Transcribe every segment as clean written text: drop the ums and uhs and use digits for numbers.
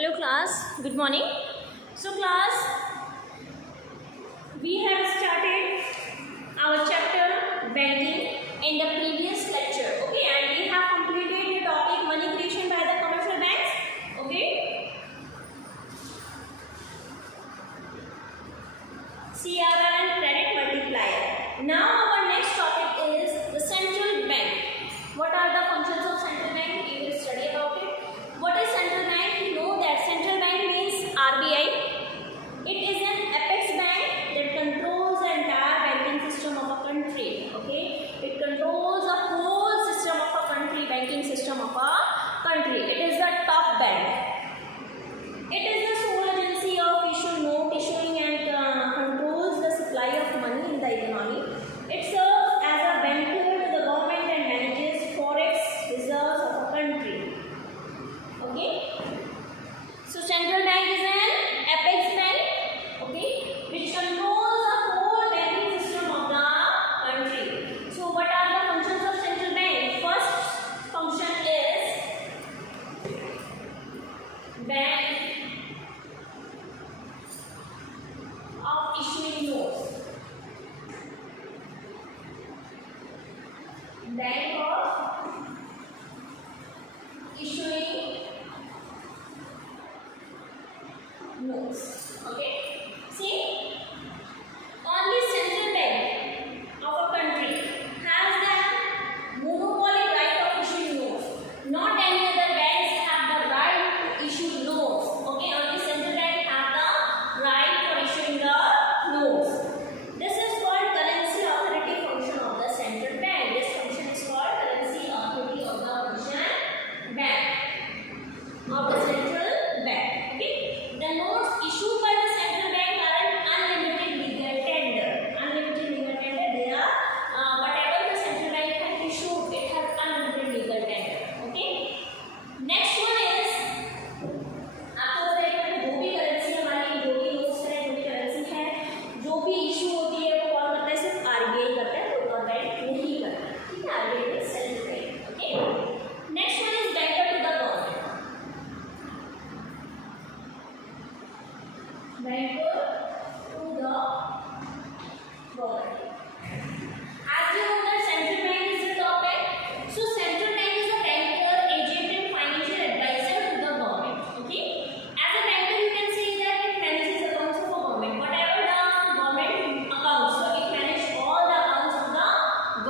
Hello class, good morning. So class, we have started our chapter banking in the previous lecture, okay, and we have completed the topic money creation by the commercial banks, okay. CRR and credit multiplier. Now our next topic is the central bank. What are the functions of central bank? We will study about it. What is central bank? You know that central bank means RBI. It is an apex bank that controls the entire banking system of a country. Okay, it controls the whole system of a country, banking system of a country. It is the top bank. It is the sole agency of issuing and controls the supply of money in the economy. It serves as a banker to the government and manages forex reserves of a country. Okay. So central bank is an apex bank, okay, which controls the whole banking system of the country. So what are the functions of central bank? First function is bank of issuing notes. Bank of issuing notes. Okay. See, only central bank of a country has the monopoly right of issuing notes. Not any other banks have the right to issue notes. Okay, only central bank have the right for issuing the notes. This is called currency authority function of the central bank. This function is called currency authority of the function bank of the central bank. Okay, the notes issued by the central bank are an unlimited legal tender. Unlimited legal tender, they are whatever the central bank has issued, it has unlimited legal tender. Okay, next one is आपको बताइए कि जो भी currency हमारी जो भी notes है, जो भी करेंसी है, जो भी इशू होती है वो कौन करता है? सिर्फ आरबीआई करता है, कोई और बैंक नहीं करता. ठीक है, RBI is central bank. Okay, next one is banker to the government. Banker to the government. As you know that central bank is the top bank. So central bank is a banker, agent and financial advisor to the government. Okay. As a banker you can say that it manages accounts of a government. Whatever the government accounts, so it manages all the accounts of the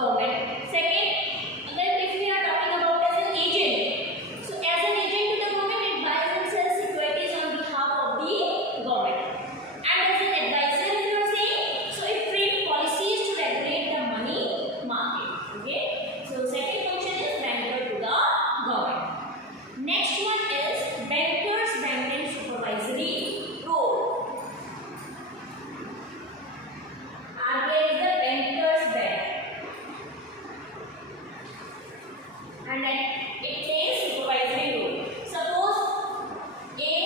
government. Second, if we are talking about as an agent, so as an agent to the government, it buys and sells securities on behalf of the government. And as an advisor, if you are saying, so it frames policies to regulate the money market. Okay, so second function is banker to the government. Next one is bankers bank and supervisory role. RBI is the bankers bank and then it plays supervisory role. Suppose A,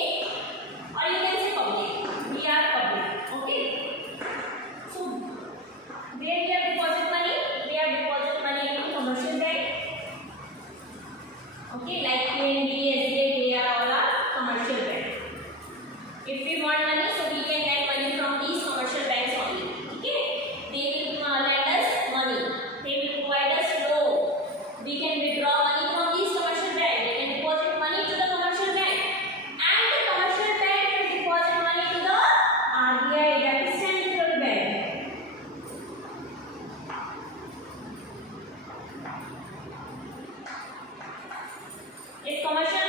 or you can say public, we are public. Okay, so where we have deposit money? We have deposit money in commercial bank. Okay, like PNB, SBI, they are all our commercial bank. If we want money, so we can get money from these commercial banks only. Okay, they will lend us money, they will provide us loan, we can withdraw money from these commercial bank, they can deposit money to the commercial bank, and the commercial bank will deposit money to the RBI, that is central bank. If commercial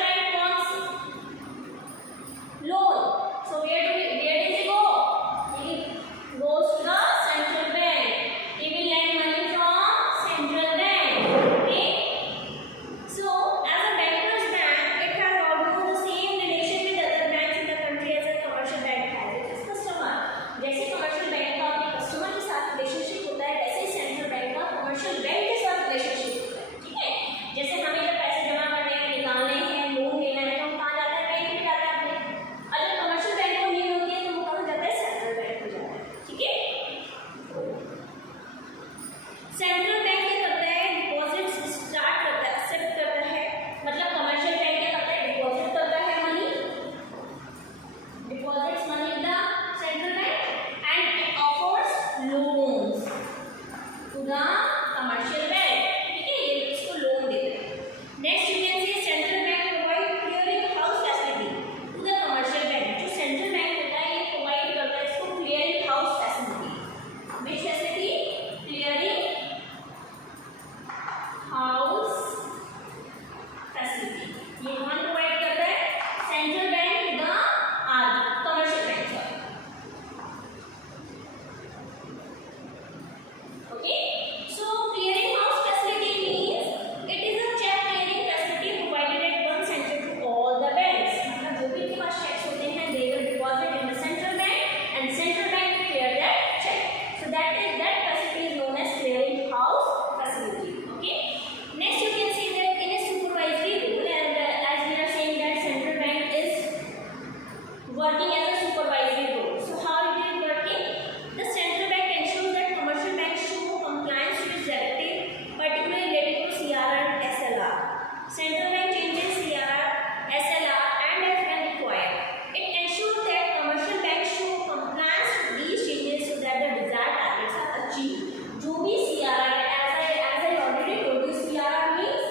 Central bank changes CRR, SLR, and as when required. It ensures that commercial banks show compliance with these changes so that the desired targets are achieved. जो भी CRR है, as I already told you, CRR means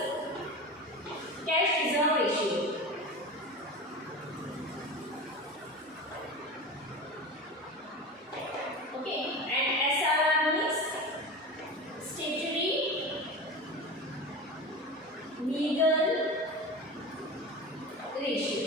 cash reserve ratio. Okay, and SRR means statutory legal ratio.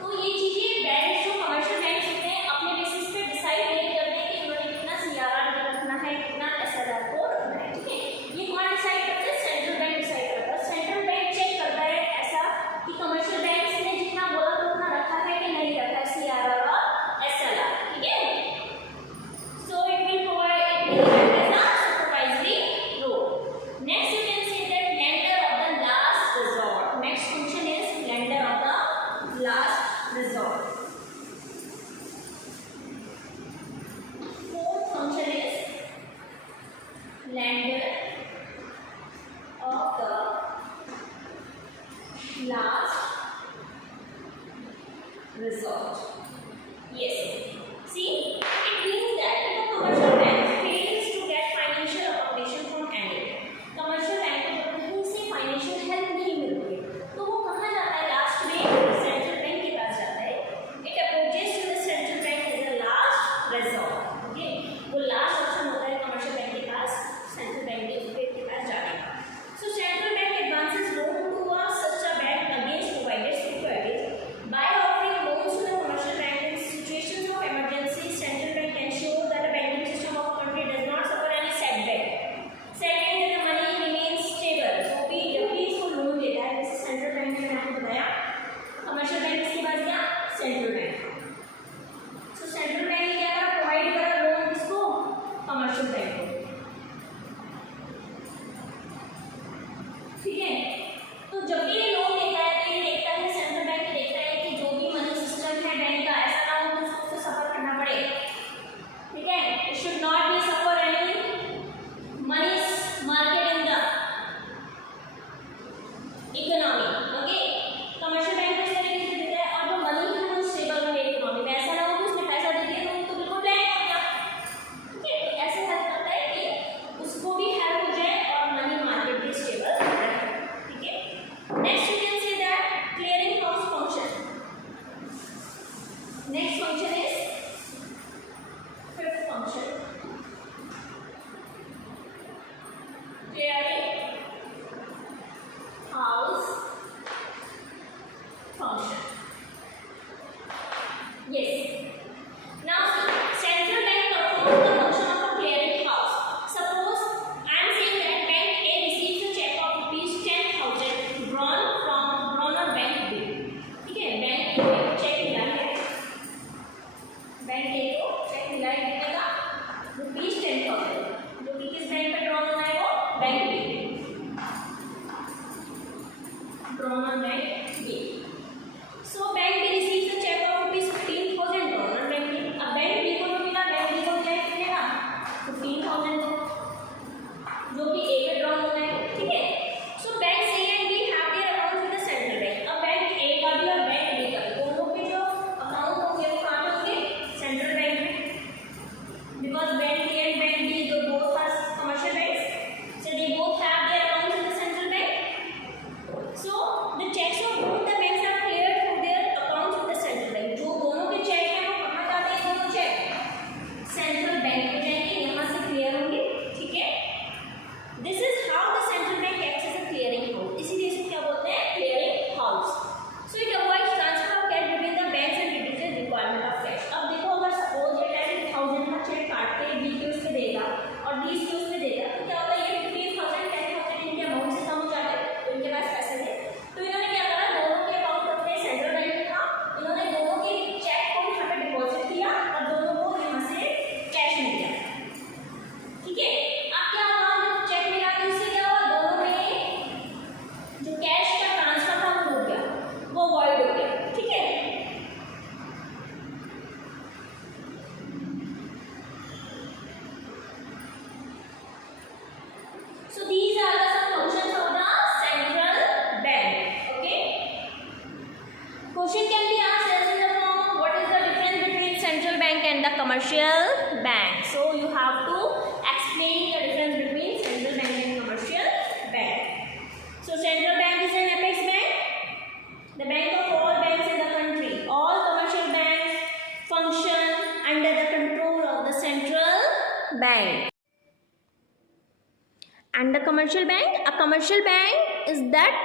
तो ये चीजें bank जो commercial bank होते हैं अपने बेसिस पे डिसाइड नहीं करते कि उन्होंने कितना सीआरआर रखना है, कितना एसएलआर को रखना है. ठीक है, ये कौन डिसाइड करता है? सेंट्रल बैंक डिसाइड करता है. सेंट्रल बैंक चेक करता है ऐसा कि कमर्शियल बैंक ने जितना बोला तो उतना रखा है कि नहीं रखा है सीआरआर और एसएलआर. ठीक है, so it will act as a supervisory role. Next you can say that lender of the last resort. Next function is lender of the last resort. Fourth function is lender of the last resort. Yes. See, it means that if a commercial bank fails to get financial accommodation from any, commercial bank को जब कहीं से financial help नहीं मिलती है, तो वो कहाँ जाता है? लास्ट में सेंट्रल बैंक के पास जाता है. It approaches to the central bank as a last resort. Okay, वो लास्ट ऑप्शन होता है कमर्शियल बैंक के पास, सेंट्रल बैंक के पास जाने का. So central bank advances loan to such a bank against provided securities. By offering loans to the commercial bank in situations of emergency, central bank ensures that the banking system of a country does not suffer any setback. Second, the money remains stable. तो भी जब भी इसको loan देता है, जैसे central bank ने मैंने बताया, कमर्शियल बैंक इसके पास गया, सेंट्रल बैंक. सो सेंट्रल बैंक ने क्या करा? प्रोवाइड करा लोन किसको? कमर्शियल बैंक को. ठीक है, तो जब भी ये लोन देता है तो ये देखता है, सेंट्रल बैंक ये देखता है कि जो भी मनी सिस्टम है बैंक का, ऐसा ना हो कि उसको सफर करना पड़े. ठीक है, it should not B suffer any money market in the economy. Okay, commercial bank इस तरीके से देता है और जो मनी है वो स्टेबल रहे इकोनॉमी में. ऐसा ना हो कि उसने पैसा दे दिया तो वो तो बिल्कुल ब्लैंक हो गया. ठीक है, तो ऐसे हेल्प करता है कि उसको भी हेल्प हो जाए और मनी मार्केट भी स्टेबल रहे. ठीक है, next you can say that clearing house function. Next function is fifth function, clearing house function. Yes. Now see, central bank performs the function of a clearing house. Suppose I am saying that bank A receives a check of ₹10,000 drawn on bank B. ठीक है, bank A को check मिला है, bank A को check मिला है कितने का? ₹10,000, जो कि किस बैंक पे ड्रॉन होना है? वो बैंक B पे. Drawn on bank B. So bank B receives a check of ₹15,000 drawn on bank B. अब बैंक B को जो मिला, बैंक B को मिला है कितने का? 15,000 को, जो कि A पे ड्रॉन होना है. ठीक है, so banks A and B have their accounts with the central bank. अब बैंक A का भी और बैंक B का भी दोनों के जो अकाउंट होंगे वो कहाँ पे होंगे? सेंट्रल बैंक में. Because bank A and bank B जो both are commercial banks, so they both have their accounts with the central bank. So the checks of both the banks are cleared through their and the commercial bank. So you have to explain the difference between central bank and commercial bank. So central bank is an apex bank, the bank of all banks in the country. All commercial banks function under the control of the central bank. And the commercial bank, a commercial bank is that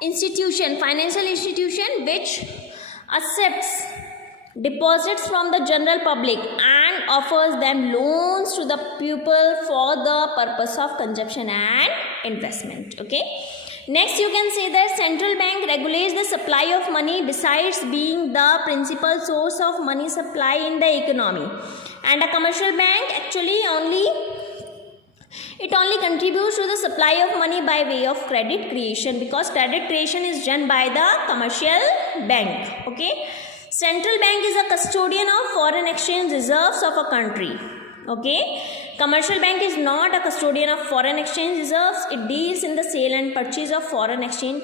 institution, financial institution which accepts deposits from the general public and offers them loans to the people for the purpose of consumption and investment. Okay. Next, you can say that central bank regulates the supply of money besides being the principal source of money supply in the economy. And a commercial bank actually only contributes to the supply of money by way of credit creation, because credit creation is done by the commercial bank. Okay. Central bank is a custodian of foreign exchange reserves of a country. Okay. Commercial bank is not a custodian of foreign exchange reserves. It deals in the sale and purchase of foreign exchange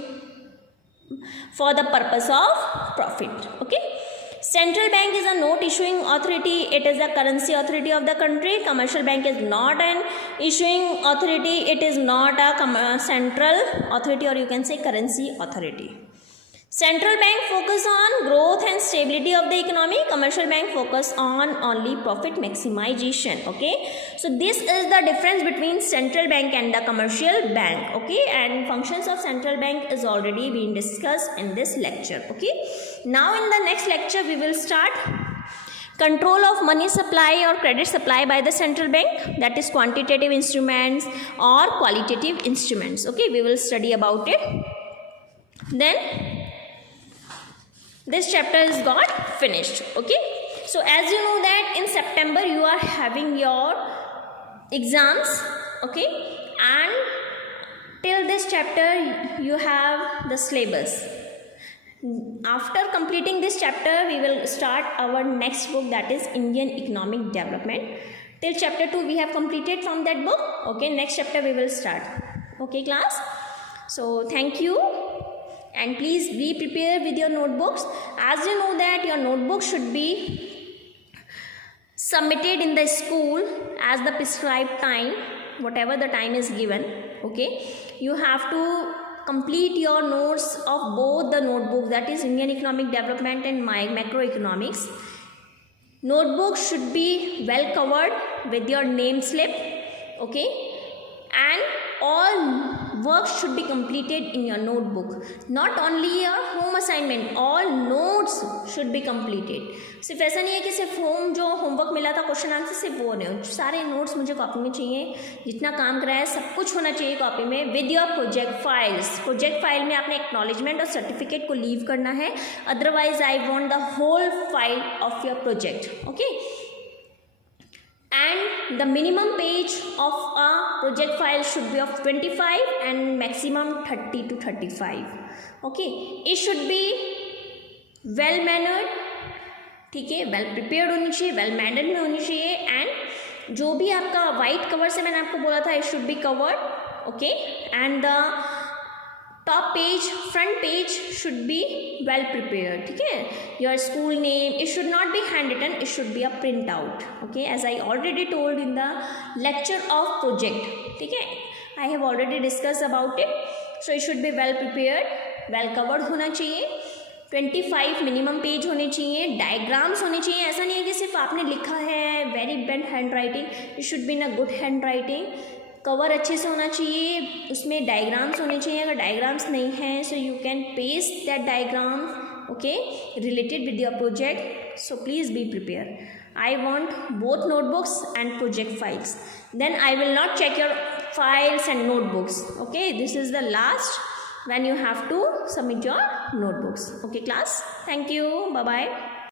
for the purpose of profit. Okay. Central bank is a note issuing authority. It is the currency authority of the country. Commercial bank is not an issuing authority. It is not a central authority, or you can say currency authority. Central bank focus on growth and stability of the economy. Commercial bank focus on only profit maximization. Okay. So this is the difference between central bank and the commercial bank. Okay. And functions of central bank is already been discussed in this lecture. Okay. Now in the next lecture we will start control of money supply or credit supply by the central bank, that is quantitative instruments or qualitative instruments. Okay. We will study about it. Then this chapter is got finished. Okay. So as you know that in September you are having your exams. Okay. And till this chapter you have the syllabus. After completing this chapter we will start our next book, that is Indian Economic Development. Till chapter 2 we have completed from that book. Okay. Next chapter we will start. Okay class. So thank you. And please be prepared with your notebooks. As you know that your notebook should be submitted in the school as the prescribed time, whatever the time is given. Okay. You have to complete your notes of both the notebooks, that is Indian Economic Development and Macroeconomics. Notebook should be well covered with your name slip. Okay. And all work should be completed in your notebook. Not only your home assignment, all notes should be completed. सिर्फ ऐसा नहीं है कि सिर्फ जो homework मिला था question answer सिर्फ वो नहीं, सारे नोट्स मुझे कॉपी में चाहिए. जितना काम कराया सब कुछ होना चाहिए कॉपी में with your project files. Project file में आपने एक्नॉलेजमेंट और सर्टिफिकेट को लीव करना है, otherwise I want the whole file of your project. Okay. And the minimum page of a project file should be of 25 and maximum 30 to 35. Okay. It should be well mannered. ठीक है. Well prepared होनी चाहिए, well mannered में होनी चाहिए. And जो भी आपका वाइट कवर से मैंने आपको बोला था, it should be covered. Okay. And the top page, front page should be well prepared. ठीक है. Your school name, it should not be hand written, it should be a print out. Okay. As I already told in the lecture of project. ठीक है. I have already discuss about it. So it should be well prepared, well covered होना चाहिए. 25 minimum page होने चाहिए. Diagrams होने चाहिए. ऐसा नहीं है कि सिर्फ आपने लिखा है very bad hand writing, it should be in a good hand writing. Cover अच्छे से होना चाहिए, उसमें डायग्राम्स होने चाहिए. अगर डायग्राम्स नहीं हैं so you can paste that diagram. Okay. Related with your project. So please be prepare. I want both notebooks and project files. Then I will not check your files and notebooks. Okay. This is the last when you have to submit your notebooks. Okay class. Thank you. Bye bye.